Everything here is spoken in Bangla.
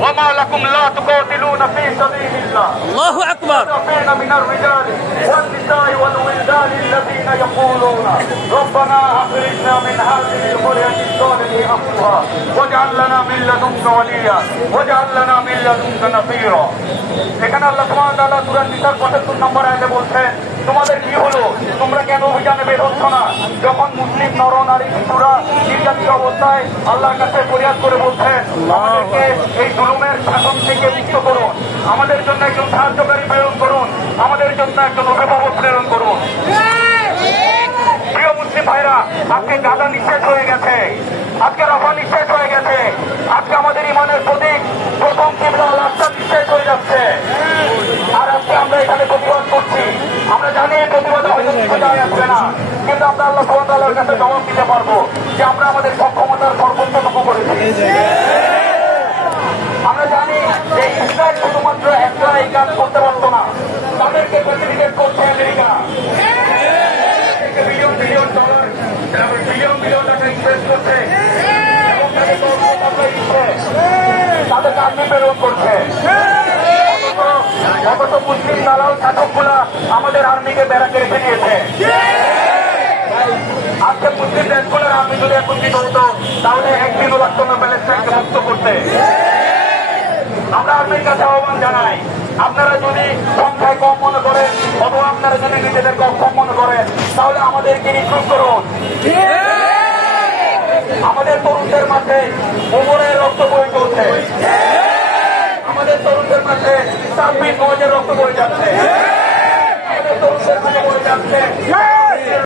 وما لكم لا تقاتلون في سبيل الله الله أكبر من الرجال والنساء والولدان الذين يقولون ربنا أخرجنا من هذه القرية الظالم أهلها واجعل لنا من لدنك وليا واجعل لنا من لدنك نصيرا এখানে আল্লাহ সুবহানাহু ওয়া তাআলা সূরা নিসার ৭৫ নম্বর আয়াতে বলছেন তোমাদের কি হলো তোমরা কেন অভিযানে বের হচ্ছ না যখন মুসলিম নর নারী শিশুরা নির্যাতিত অবস্থায় আল্লাহর কাছে ফরিয়াদ করে বলছেন আমাদেরকে এই জুলুমের শাসন থেকে মুক্ত করুন আমাদের জন্য একজন সাহায্যকারী প্রেরণ করুন আমাদের জন্য একজন অভিভাবক প্রেরণ করুন প্রিয় মুসলিম ভাইরা আজকে গাজা নিঃশেষ হয়ে গেছে আজকে রাফা নিঃশেষ হয়ে গেছে আজকে আমাদের ইমানের প্রতীক প্রথম কিবলা রাস্তা নিঃশেষ হয়ে যাচ্ছে আর আজকে আমরা এখানে প্রতিবাদ করছি আমরা জানি এই প্রতিবাদে হয়তো কিছু যায় আসবে না কিন্তু আমরা আল্লাহ সুবহানাহু ওয়া তাআলার কাছে জবাব দিতে পারবো যে আমরা আমাদের সক্ষমতার সর্বোচ্চটুকু করেছি আমরা জানি যে ইসরায়েল শুধুমাত্র একটা এই কাজ করতে পারতো না তাদেরকে ফ্যাসিলিটেট করছে America billion billion dollar billion টাকা ইনভেস্ট করছে এবং তাকে তাদেরকে আর্মি প্রেরণ করছে অথচ মুসলিম দালাল শাসকগুলা আমাদের আর্মিকে ব্যারাকে রেখে দিয়েছে আজকে মুসলিম দেশগুলোর আর্মি যদি একত্রিত হতো তাহলে একদিনও লাগতো না প্যালেস্টাইনকে মুক্ত করতে আমরা আর্মির কাছে আহ্বান জানাই আপনারা যদি সংখ্যায় কম মনে করেন অথবা আপনারা যদি নিজেদেরকে অক্ষম মনে করেন তাহলে আমাদেরকে রিক্রুট করুন আমাদের তরুণদের মাঝে উমরের রক্ত বয়ে চলছে আমাদের তরুণদের মাঝে সাব্বির নওয়াজের রক্ত বয়ে যাচ্ছে আমাদের তরুণদের মাঝে বয়ে যাচ্ছে